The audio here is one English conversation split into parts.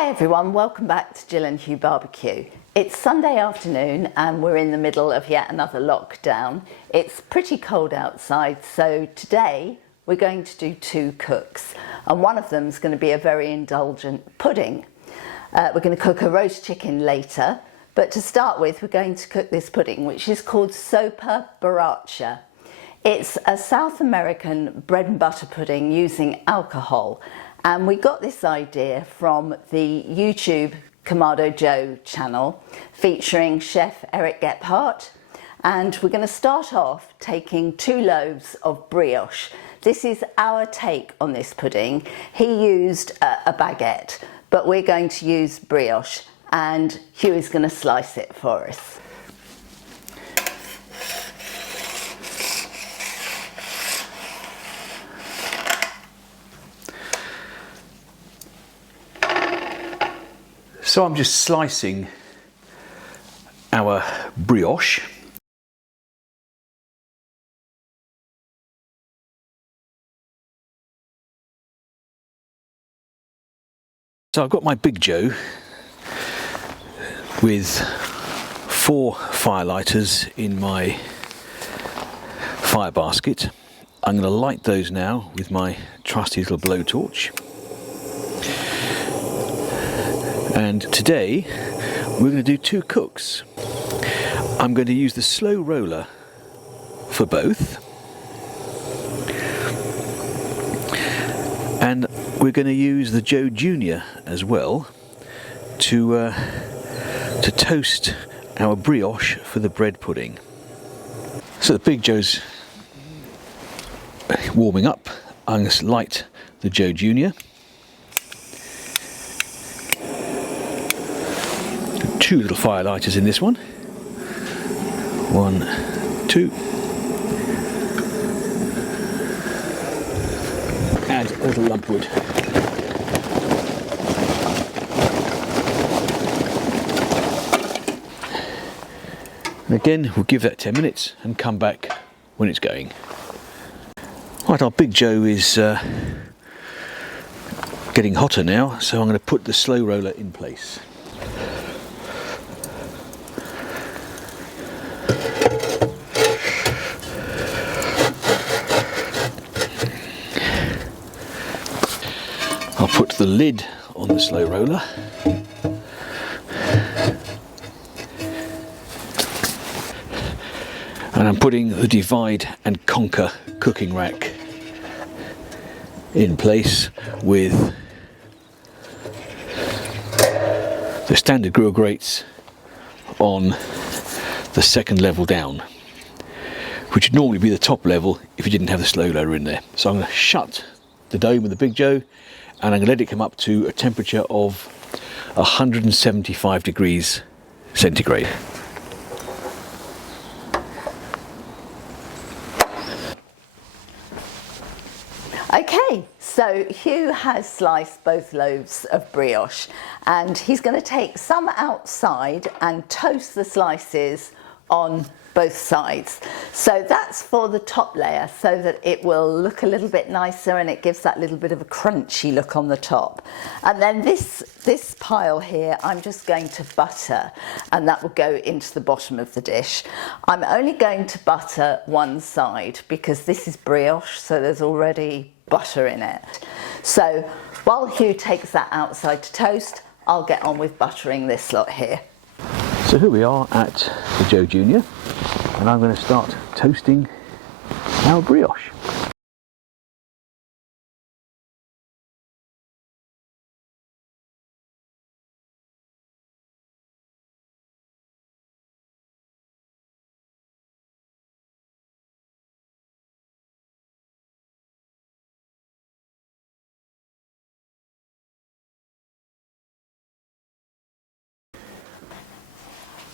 Hi everyone, welcome back to Jill and Hugh Barbecue. It's Sunday afternoon and we're in the middle of yet another lockdown. It's pretty cold outside, so today we're going to do two cooks, and one of them is going to be a very indulgent pudding. We're going to cook a roast chicken later, but to start with we're going to cook this pudding, which is called Sopa Baracha. It's a South American bread and butter pudding using alcohol. And we got this idea from the YouTube Kamado Joe channel featuring Chef Eric Gephardt. And we're going to start off taking 2 loaves of brioche. This is our take on this pudding. He used a baguette, but we're going to use brioche, and Hugh is going to slice it for us. So I'm just slicing our brioche. So I've got my Big Joe with 4 fire lighters in my fire basket. I'm going to light those now with my trusty little blowtorch. And today we're going to do 2 cooks. I'm going to use the slow roller for both, and we're going to use the Joe Junior as well to toast our brioche for the bread pudding. So the Big Joe's warming up. I'm going to light the Joe Junior. 2 little fire lighters in this one. 1, 2. Add a little lump wood. And again, we'll give that 10 minutes and come back when it's going. Right, our Big Joe is getting hotter now, so I'm going to put the slow roller in place. I'll put the lid on the slow roller. And I'm putting the divide and conquer cooking rack in place with the standard grill grates on the second level down, which would normally be the top level if you didn't have the slow roller in there. So I'm going to shut the dome with the Big Joe, and I'm going to let it come up to a temperature of 175 degrees centigrade. Okay, so Hugh has sliced both loaves of brioche, and he's going to take some outside and toast the slices on both sides. So that's for the top layer, so that it will look a little bit nicer and it gives that little bit of a crunchy look on the top. And then this pile here, I'm just going to butter, and that will go into the bottom of the dish. I'm only going to butter one side because this is brioche, so there's already butter in it. So while Hugh takes that outside to toast, I'll get on with buttering this lot here. So here we are at the Joe Junior, and I'm going to start toasting our brioche.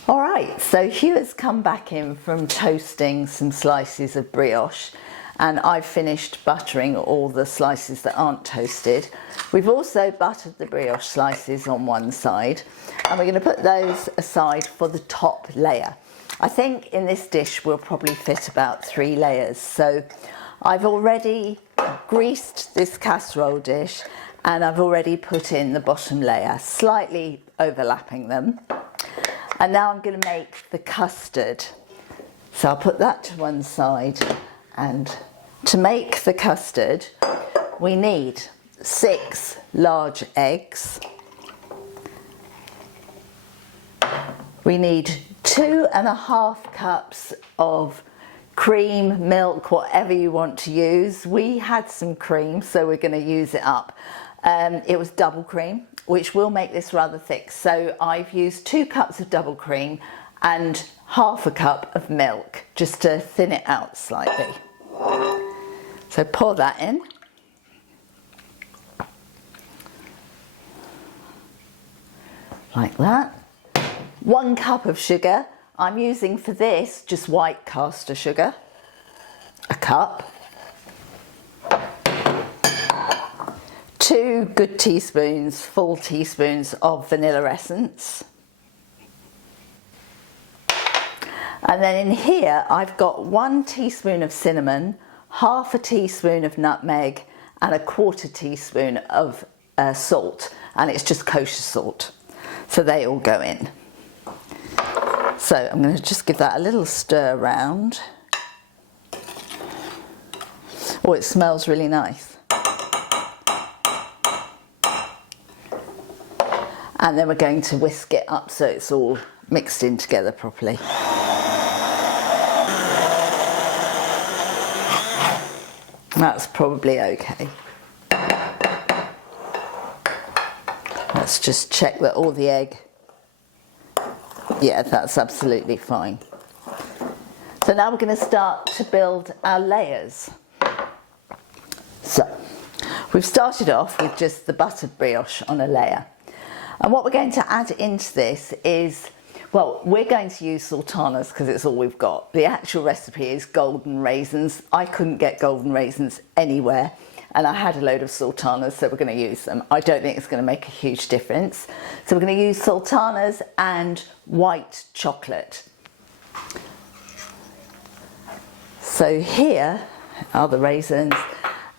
All right, so Hugh has come back in from toasting some slices of brioche, and I've finished buttering all the slices that aren't toasted. We've also buttered the brioche slices on one side, and we're going to put those aside for the top layer. I think in this dish we'll probably fit about 3 layers. So I've already greased this casserole dish, and I've already put in the bottom layer, slightly overlapping them. And now I'm going to make the custard. So I'll put that to one side, and to make the custard we need 6 large eggs. We need 2.5 cups of cream, milk, whatever you want to use. We had some cream, so we're going to use it up. It was double cream, which will make this rather thick. So I've used 2 cups of double cream and 1/2 cup of milk, just to thin it out slightly. So pour that in. Like that. 1 cup of sugar. I'm using for this just white caster sugar. 1 cup. 2 good teaspoons, full teaspoons of vanilla essence. And then in here I've got 1 teaspoon of cinnamon, 1/2 teaspoon of nutmeg, and 1/4 teaspoon of salt, and it's just kosher salt. So they all go in. So I'm going to just give that a little stir round. Oh, it smells really nice. And then we're going to whisk it up so it's all mixed in together properly. That's probably okay. Let's just check that all the egg, yeah, that's absolutely fine. So now we're going to start to build our layers. So we've started off with just the buttered brioche on a layer. And what we're going to add into this is, well, we're going to use sultanas because it's all we've got. The actual recipe is golden raisins. I couldn't get golden raisins anywhere, and I had a load of sultanas, so we're going to use them. I don't think it's going to make a huge difference. So we're going to use sultanas and white chocolate. So here are the raisins,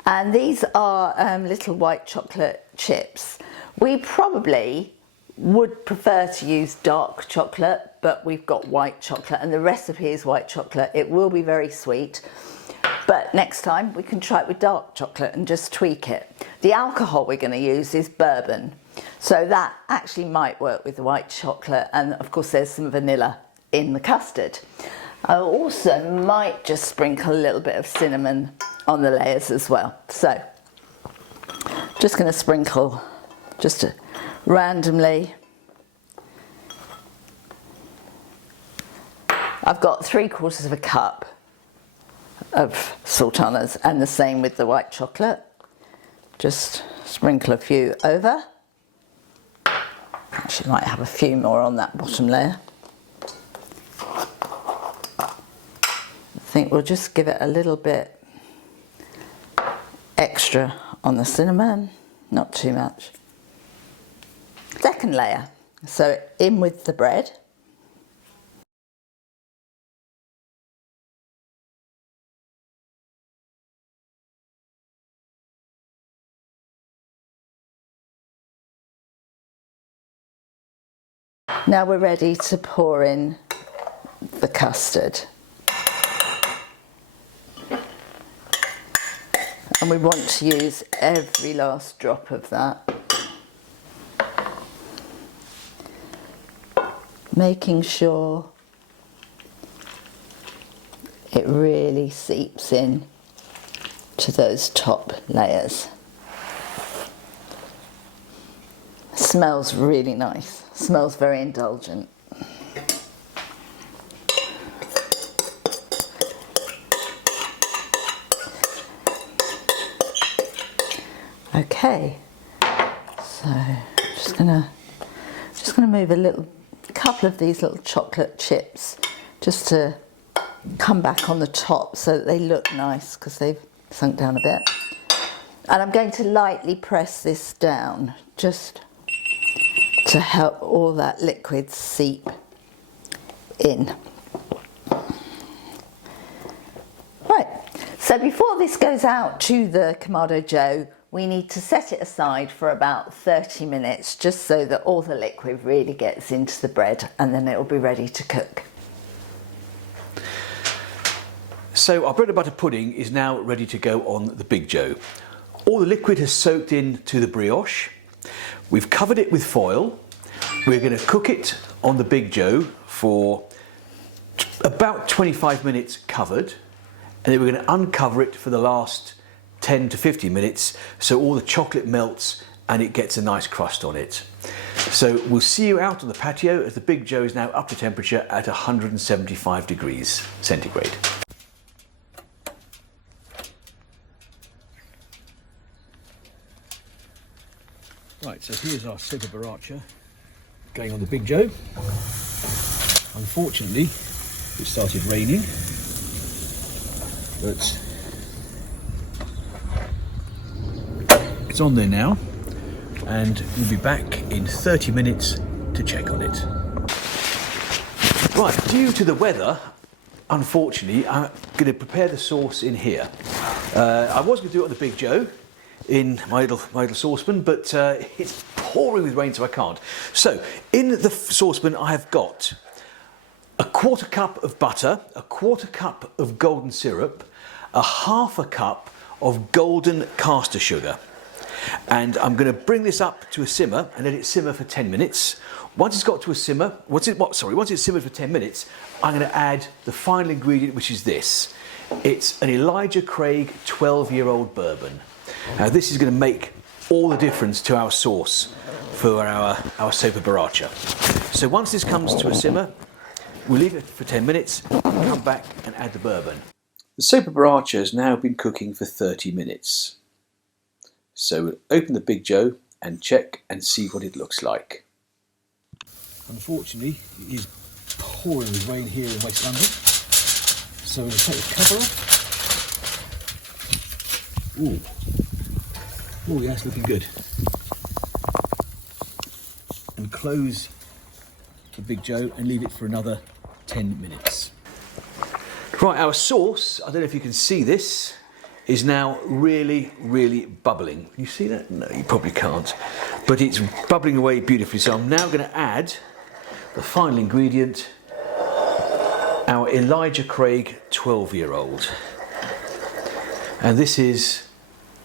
and these are little white chocolate chips. We probably would prefer to use dark chocolate, but we've got white chocolate, and the recipe is white chocolate. It will be very sweet, but next time we can try it with dark chocolate and just tweak it. The alcohol we're going to use is bourbon, so that actually might work with the white chocolate, and of course there's some vanilla in the custard. I also might just sprinkle a little bit of cinnamon on the layers as well. So just going to sprinkle just randomly. I've got 3/4 cup of sultanas, and the same with the white chocolate. Just sprinkle a few over. Actually might have a few more on that bottom layer. I think we'll just give it a little bit extra on the cinnamon, not too much. Second layer, so in with the bread. Now we're ready to pour in the custard. And we want to use every last drop of that. Making sure it really seeps in to those top layers. Smells really nice. Smells very indulgent. Okay, so just gonna move a couple of these little chocolate chips just to come back on the top so that they look nice because they've sunk down a bit. And I'm going to lightly press this down just to help all that liquid seep in. Right, so before this goes out to the kamado Joe, we need to set it aside for about 30 minutes just so that all the liquid really gets into the bread, and then it will be ready to cook. So our bread and butter pudding is now ready to go on the Big Joe. All the liquid has soaked into the brioche. We've covered it with foil. We're going to cook it on the Big Joe for about 25 minutes covered, and then we're going to uncover it for the last 10 to 15 minutes so all the chocolate melts and it gets a nice crust on it. So we'll see you out on the patio as the Big Joe is now up to temperature at 175 degrees centigrade. Right, so here's our Sopa Baracha going on the Big Joe. Unfortunately, it started raining, but it's on there now, and we'll be back in 30 minutes to check on it. Right, due to the weather, unfortunately, I'm going to prepare the sauce in here. I was going to do it on the Big Joe, in my little saucepan, but it's pouring with rain, so I can't. So in the saucepan I have got a 1/4 cup of butter, a 1/4 cup of golden syrup, a 1/2 cup of golden caster sugar, and I'm going to bring this up to a simmer and let it simmer for 10 minutes. Once it's got to a simmer, once it's simmered for 10 minutes, I'm going to add the final ingredient, which is this. It's an Elijah Craig 12-year-old bourbon. Now this is going to make all the difference to our sauce for our Sopa Baracha. So once this comes to a simmer, we'll leave it for 10 minutes, come back and add the bourbon. The Sopa Baracha has now been cooking for 30 minutes. So we'll open the Big Joe and check and see what it looks like. Unfortunately, it is pouring with rain here in West London. So we'll take the cover off. Ooh. Oh, yeah, it's looking good. And close the Big Joe and leave it for another 10 minutes. Right, our sauce, I don't know if you can see this, is now really, really bubbling. Can you see that? No, you probably can't. But it's bubbling away beautifully. So I'm now going to add the final ingredient, our Elijah Craig 12-year-old. And this is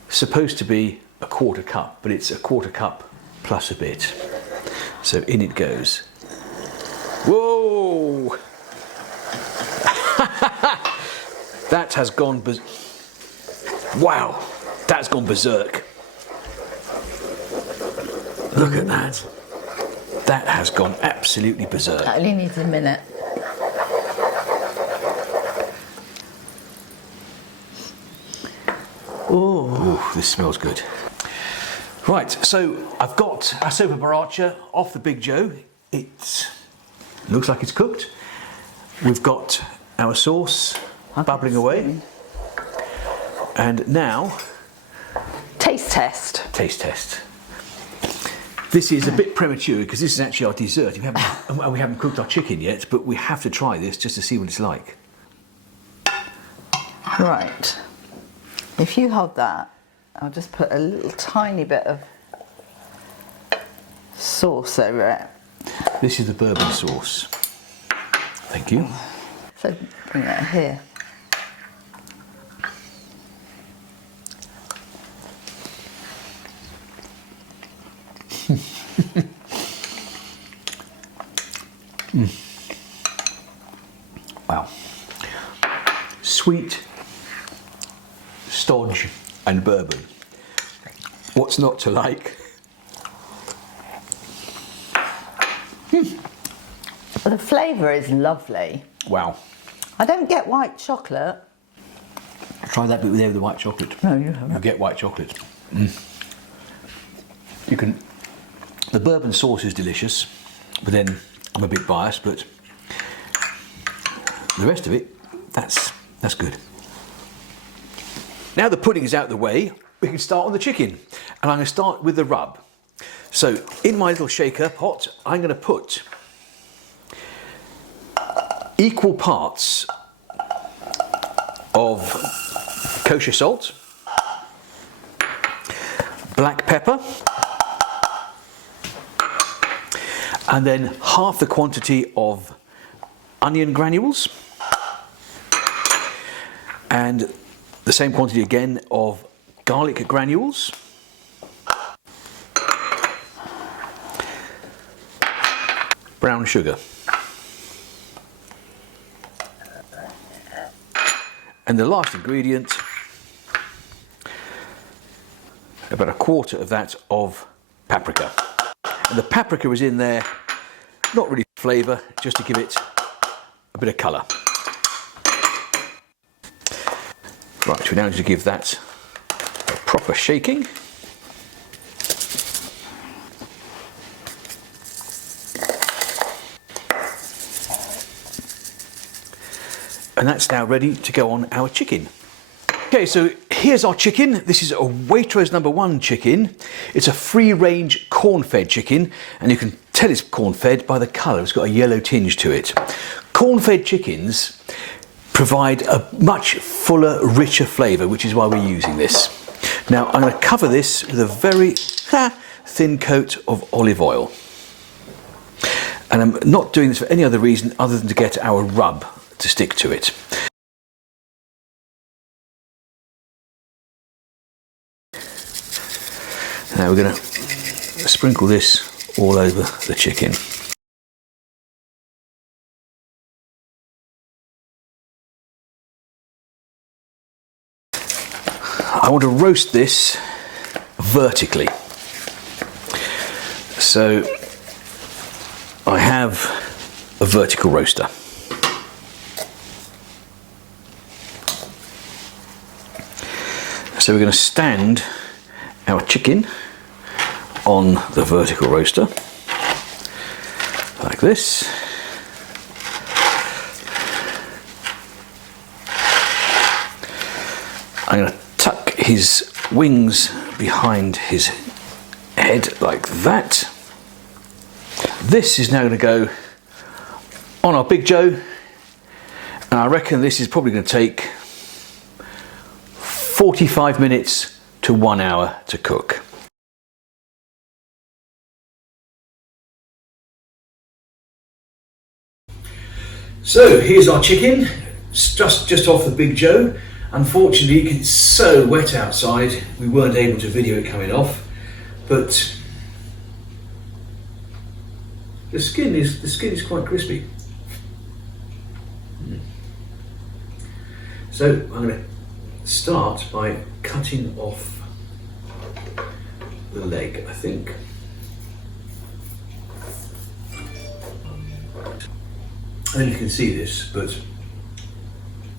supposed to be a 1/4 cup, but it's a 1/4 cup plus a bit. So in it goes. Whoa! That has gone wow, that's gone berserk. Look at that. That has gone absolutely berserk. That only needs a minute. Ooh, this smells good. Right, so I've got our Sopa Baracha off the Big Joe. It looks like it's cooked. We've got our sauce bubbling away. And now... Taste test. Taste test. This is a bit premature because this is actually our dessert. We haven't cooked our chicken yet, but we have to try this just to see what it's like. Right. If you hold that, I'll just put a little tiny bit of sauce over it. This is the bourbon sauce. Thank you. So bring that here. Wow. Sweet, stodge and bourbon. What's not to like? The flavour is lovely. Wow. I don't get white chocolate. Try that bit there with the white chocolate. No, you haven't. You get white chocolate. You can. The bourbon sauce is delicious, but then I'm a bit biased, but the rest of it, that's good. Now the pudding is out of the way, we can start on the chicken. And I'm going to start with the rub. So in my little shaker pot, I'm going to put equal parts of kosher salt. black pepper, and then half the quantity of onion granules, and the same quantity again of garlic granules, brown sugar, and the last ingredient, about a quarter of that of paprika. And the paprika is in there, not really flavour, just to give it a bit of colour. Right, we're now going to give that a proper shaking. And that's now ready to go on our chicken. Okay, so here's our chicken. This is a Waitrose #1 chicken. It's a free-range corn-fed chicken, and you can tell it's corn-fed by the colour. It's got a yellow tinge to it. Corn-fed chickens provide a much fuller, richer flavour, which is why we're using this. Now, I'm going to cover this with a very thin coat of olive oil. And I'm not doing this for any other reason other than to get our rub to stick to it. Now we're going to sprinkle this all over the chicken. I want to roast this vertically. So I have a vertical roaster. So we're going to stand our chicken on the vertical roaster like this. I'm going to tuck his wings behind his head like that. This is now going to go on our Big Joe, and I reckon this is probably going to take 45 minutes to 1 hour to cook. So here's our chicken, just off the Big Joe. Unfortunately, it's so wet outside, we weren't able to video it coming off, but the skin is quite crispy. So I'm going to start by cutting off the leg, I think. And you can see this, but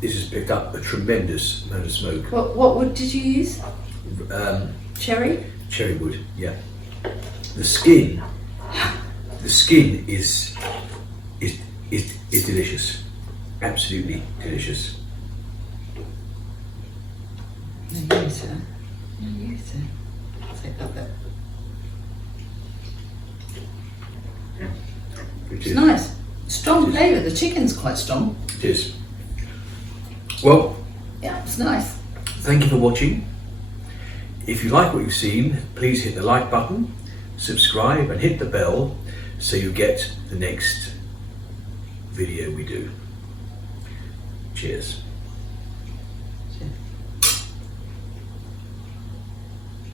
this has picked up a tremendous amount of smoke. What wood did you use? Cherry? Cherry wood, yeah. The skin is delicious, absolutely delicious. No, you sir. No, you sir. Take that bit. It's nice. Strong flavour. The chicken's quite strong. It is. Well, yeah, it's nice. Thank you for watching. If you like what you've seen, please hit the like button, subscribe and hit the bell so you get the next video we do. Cheers.